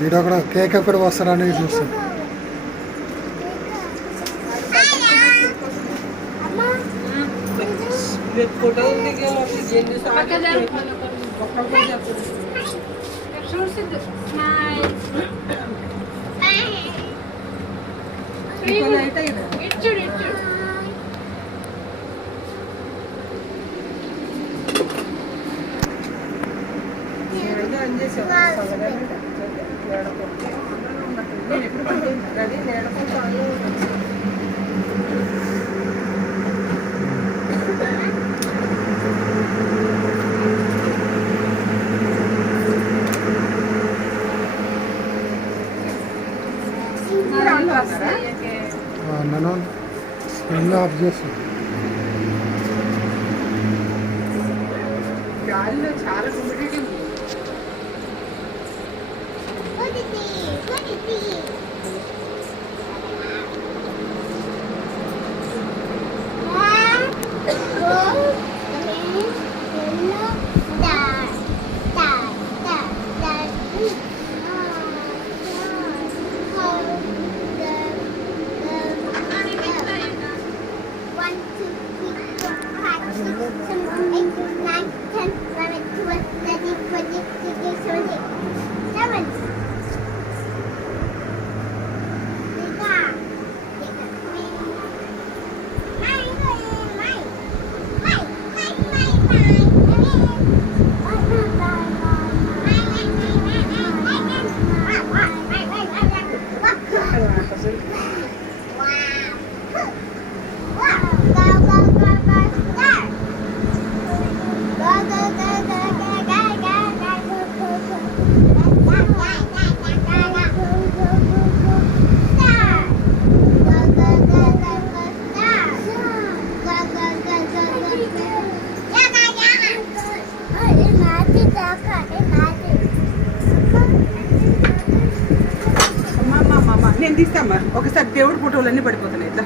వీడు అక్కడ కేక్ ఎక్కడ వస్తారని చూస్తాను. ఫోటో నన్ను స్క్రీన్ ఆఫ్ చేస్తాను. గాలిలో చాలా హ్యూమిడిటీ ఉంది. నేను తీస్తామా ఒకసారి దేవుడి ఫోటోలు అన్నీ పడిపోతున్నాయి. ఇట్లా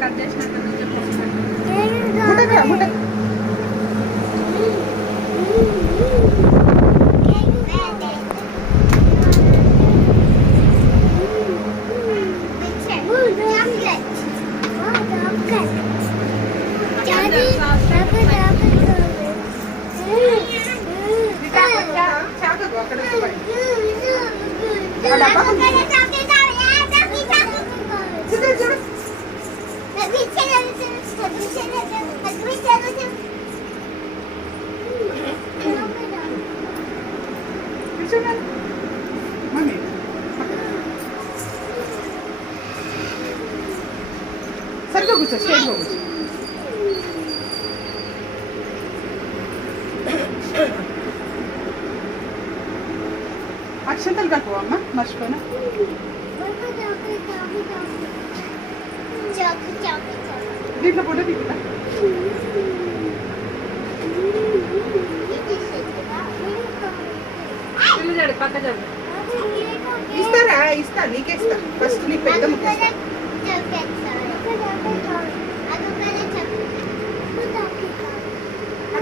కట్ చేసినట్టు సరిగ్గా కూర్చో, స్ట్రైట్గా కూర్చో. అక్షంతలు కలుపు అమ్మ, మర్చిపోయినా. దీంట్లో ఫోటో తీద్దా? ఇస్తారా? ఇస్తా, నీకే ఇస్తా. ఫస్ట్ నీకు పెద్ద ముక్క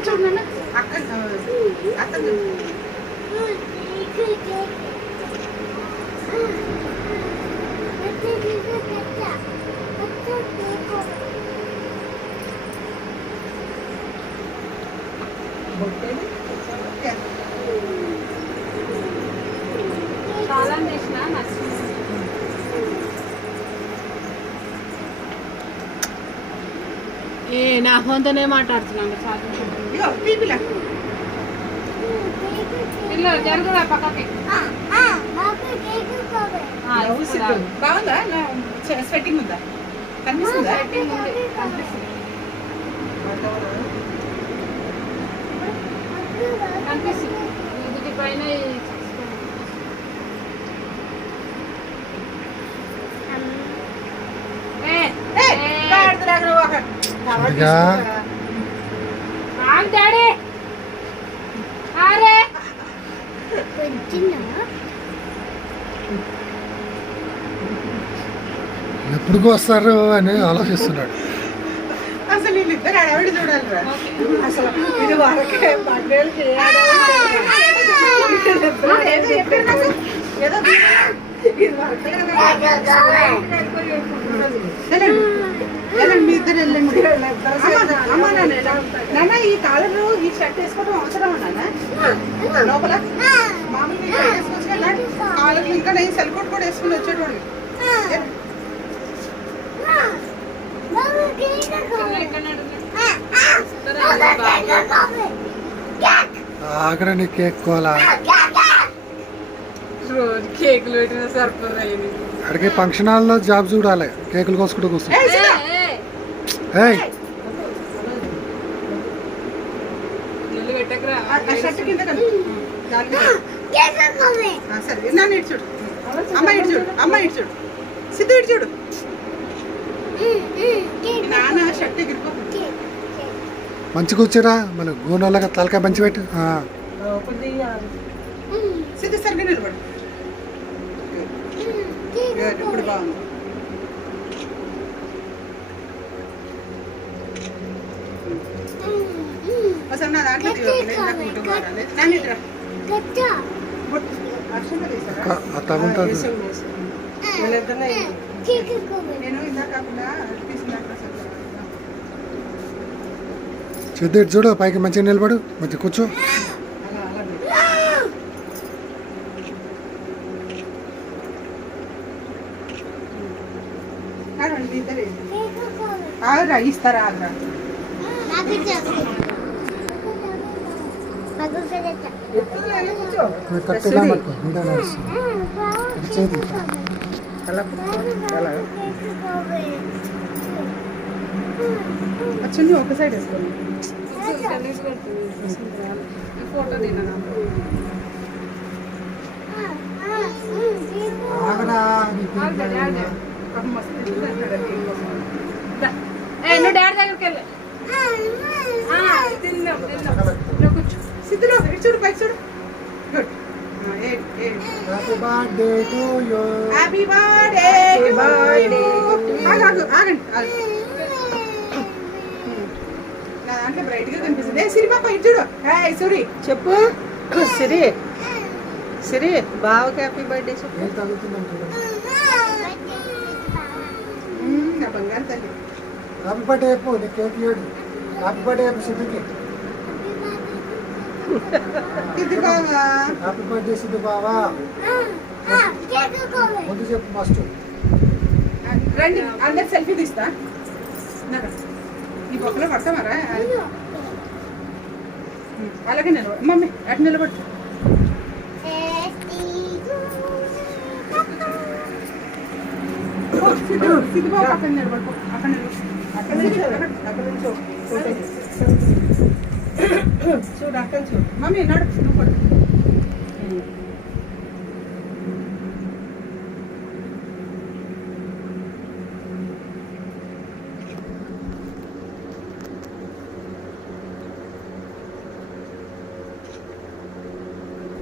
చూడన్న అక్క అక్క బాదం చేసిన నచ్చింది. ఏ నా ఫోన్తోనే మాట్లాడుతున్నాను ఇగో పీపిలా పిల్లలు జరుగురా పక్కకి. బాగుందా స్వెట్టింగ్ ఉందా కనిపిస్తుందా కనిపిస్తుంది ఇది పైన సరిగా డాడీ అరే ఎప్పుడుకు వస్తారు అని ఆలోచిస్తున్నాడు. అసలు వీళ్ళిద్దరు అడవిడి చూడాలిరా అసలు ఇది వరకే బర్త్డేలు చేయాలి ఏదో చెప్పారు నాకు ఏదో ఇది వరకే వెళ్ళండి మీ ఇద్దరు వెళ్ళండి అమ్మా నాన్న ఈ కాలర్ ఈ షర్ట్ వేసుకోవడం అవసరం నాన్న లోపల మామూలుగా ఈ షర్ట్ వేసుకోవచ్చు కదా కాలర్ ఇంకా నేను సెల్ కోట్ కూడా వేసుకుని వచ్చేటోడు ఆఖరి నీ కేక్ కోలా రోజు కేకులు పెట్టిన సరిపోదు అడిగే ఫంక్షన్ హాల్లో జాబ్ చూడాలి, కేకులు కోసుకుంటూ కూర్చో. ఏయ్ పెట్టకరా ఆ షర్ట్ కింద సరే నాన్న ఇటు చూడు అమ్మ ఇటు చూడు అమ్మ ఇటు చూడు సిద్ధు ఇటు చూడు నాన్న షర్ట్ ఎగిరిపోతుంది మంచి కూర్చోరా, మళ్ళీ గోనోళ్ళగా తలకాయ మంచి పెట్టు. సిద్ధు సరిగ్గా నిలబడు ఇప్పుడు బాగుంది అసలు నా దాంట్లో నాన్న ఇటురా అక్షంగా తీసారా తగుంటుంది. నేను ఇందాక కాకుండా తీసుకున్నాక సిద్ధు ఇటు చూడు, పైకి మంచిగా నిలబడు, మంచిగా కూర్చో. అలా అలా మీ ఇద్దరే ఆగురా ఇస్తారా ఆగురా కట్టెలా పట్టుకో, ఇంకా నడుస్తుంది. చేతి చున్నీ ఒక సైడ్ వేసుకోండి ఫోటో తిన్నా ఆగరా, నీ కేక్ నువ్వు డాడీ దగ్గరికి వెళ్ళి తిందాం నువ్వు కూర్చో సిద్ధులో ఇటు చూడు పైకి చూడు good happy birthday to you. Happy birthday ఆగండి నా దాంట్లో బ్రైట్ గా కనిపిస్తుంది ఏ సిరి పాప ఇటు చూడు ఏ సూరి చెప్పు సిరి సిరి బావకి హ్యాపీ బర్త్డే చెప్పు. ఏం తగ్గుతుందంటే నా బంగారు తల్లి హ్యాపీ బర్త్డే చెప్పు, నీ కేక్ ఇవ్వడు. హ్యాపీ బర్త్డే చెప్పు సిద్ధుకి. ఇది బావా హ్యాపీ బర్త్డే సిద్ధు బావా. ముందు చెప్పు మస్ట్. రండి అందరు సెల్ఫీ తీస్తా నారా ఈ బొక్కలో పడతామారా అలాగే నిలబడు మమ్మీ అటు నిలబడు సిద్ధు బాబు అక్కడ నిలబడు అక్కడ నిలబడు అక్కడ నుంచో చూడు అక్కడ చూడు మమ్మీ నడు నువ్వు పడు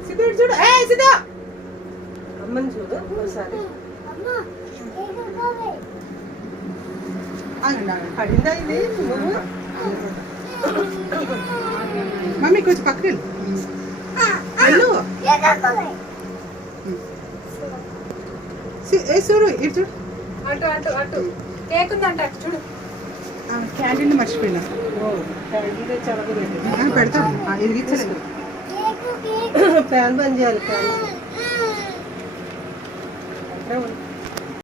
సిద్ధు ఇటు చూడు ఏ సిద్ధు అమ్మని చూడు ఒకసారి. ఆగండి ఆగండి పడిందా ఇది నువ్వు మమ్మీ కొంచెం పక్కకి వెళ్ళు ఏ చూడు ఇటు చూడు అటు అటు అటు కేక్ ఉందంట అటు చూడు క్యాంటీన్ మర్చిపోయినా ఇదే చెరగలేదు. పెడతాం ఇరిగించలేదు ఫ్యాన్ బంద్ చేయాలి ఫ్యాన్. అక్కడే ఉండు.